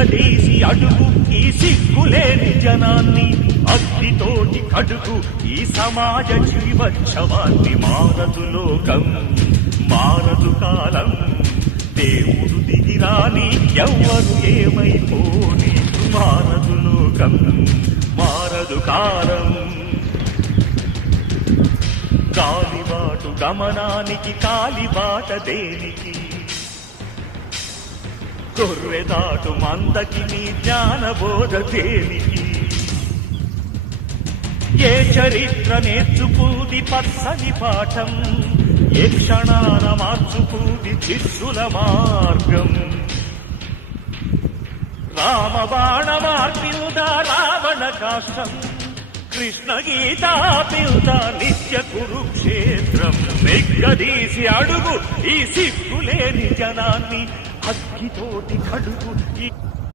నిగ్గదీసి అడుగు ఈ సిగ్గులేని జనాన్ని, అగ్నితోటి కడుగు ఈ సమాజ జీవోత్సవాన్ని. మారదు లోకం, మారదు కాలం, దేవుడు దిగిరాని ఎవ్వరు ఏమైపోని. మారదు లోకం, మారదు కాలం. కాలిబాటు గమనానికి కాలిబాట దేనికి, గొర్రెదాటు మందకి నీ జ్ఞానబోధ దేనికి. ఏ చరిత్ర నేర్చుకుంది పచ్చని పాఠం, ఏ క్షణాన మార్చుకుంది శిష్యుల మార్గం. రామబాణ మార్పిల్దా రావణ కాష్టం, కృష్ణ గీతా పిల్దా నిత్య కురుక్షేత్రం. నిగ్గదీసి అడుగు ఈ సిగ్గులేని జనాన్ని, అగ్గితోటి కడుగు ఈ